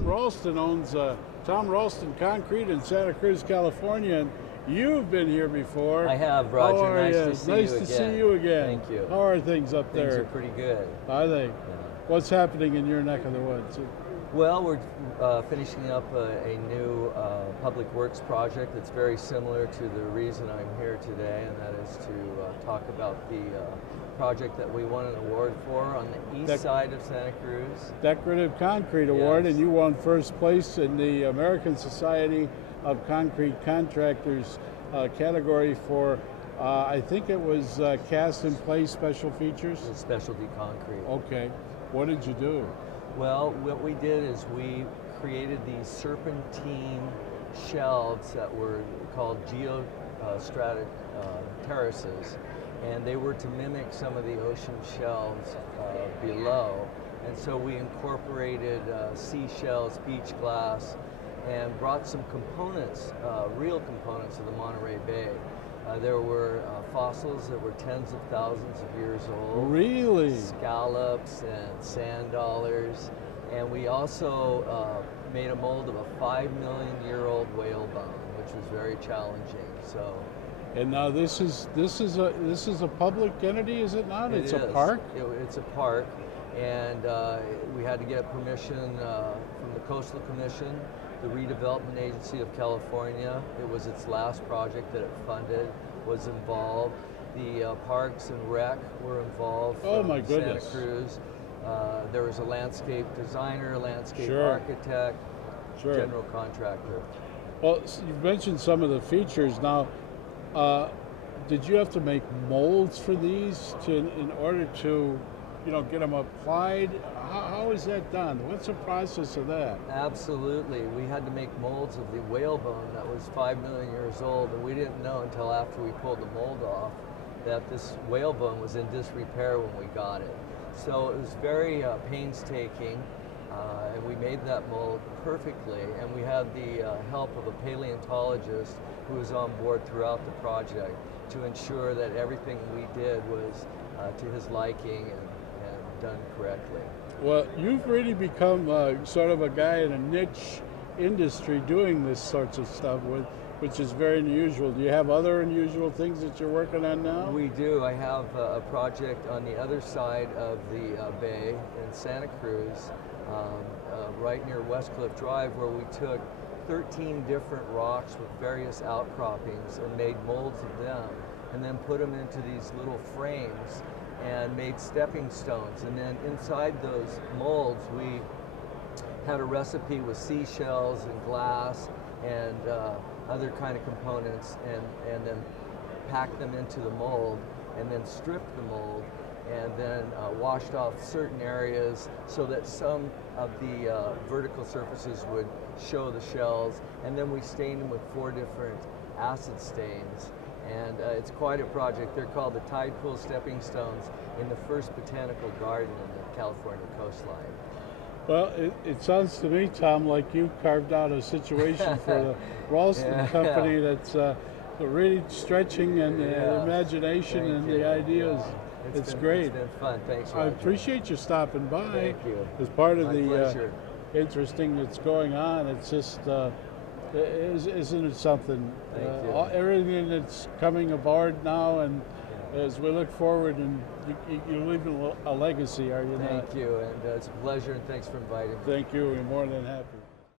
Tom Ralston owns Tom Ralston Concrete in Santa Cruz, California. And you've been here before. I have, Roger. How are nice you? to see nice you to again. see you again. Thank you. How are things up Things there? are pretty good. Are they? Yeah. What's happening in your neck of the woods? Well, we're finishing up a new public works project that's very similar to the reason I'm here today, and that is to talk about the project that we won an award for on the east side of Santa Cruz. Decorative Concrete Award, Yes. and you won first place in the American Society of Concrete Contractors category for, I think it was cast in place special features? Specialty concrete. Okay. What did you do? Well, what we did is we created these serpentine shelves that were called geostratic terraces, and they were to mimic some of the ocean shelves below. And so we incorporated seashells, beach glass, and brought some components, real components of the Monterey Bay. There were fossils that were tens of thousands of years old. Really? Scallops and sand dollars. And we also made a mold of a 5 million-year-old whale bone, which was very challenging. So. And now this is a public entity, is it not? It's a park? It's a park, and we had to get permission from the Coastal Commission, the Redevelopment Agency of California. It was its last project that it funded, was involved. The Parks and Rec were involved from my goodness. Santa Cruz. There was a landscape designer, landscape Sure. architect, Sure. general contractor. Well, you've mentioned some of the features. Now, did you have to make molds for these in order to, get them applied? How is that done? What's the process of that? Absolutely. We had to make molds of the whale bone that was 5 million years old, and we didn't know until after we pulled the mold off that this whale bone was in disrepair when we got it. So it was very painstaking, and we made that mold perfectly, and we had the help of a paleontologist who was on board throughout the project to ensure that everything we did was to his liking and done correctly. Well, you've really become sort of a guy in a niche industry doing this sorts of stuff which is very unusual. Do you have other unusual things that you're working on now? We do. I have a project on the other side of the bay in Santa Cruz, right near West Cliff Drive, where we took 13 different rocks with various outcroppings and made molds of them, and then put them into these little frames and made stepping stones. And then inside those molds, we had a recipe with seashells and glass and other kind of components, and then packed them into the mold, and then stripped the mold, and then washed off certain areas so that some of the vertical surfaces would show the shells, and then we stained them with 4 different acid stains. And it's quite a project. They're called the tide pool stepping stones in the first botanical garden in the California coastline. Well, it sounds to me, Tom, like you carved out a situation for the Ralston Company that's really stretching and the imagination and the ideas. It's great. It's been fun. Thanks, Roger. I appreciate you stopping by. Thank you. As part of My the pleasure. interesting that's going on. It's just, isn't it something? Thank you. Everything that's coming aboard now, and as we look forward, and you're leaving a legacy, are you not? Thank you, and it's a pleasure, and thanks for inviting me. Thank you. We're more than happy.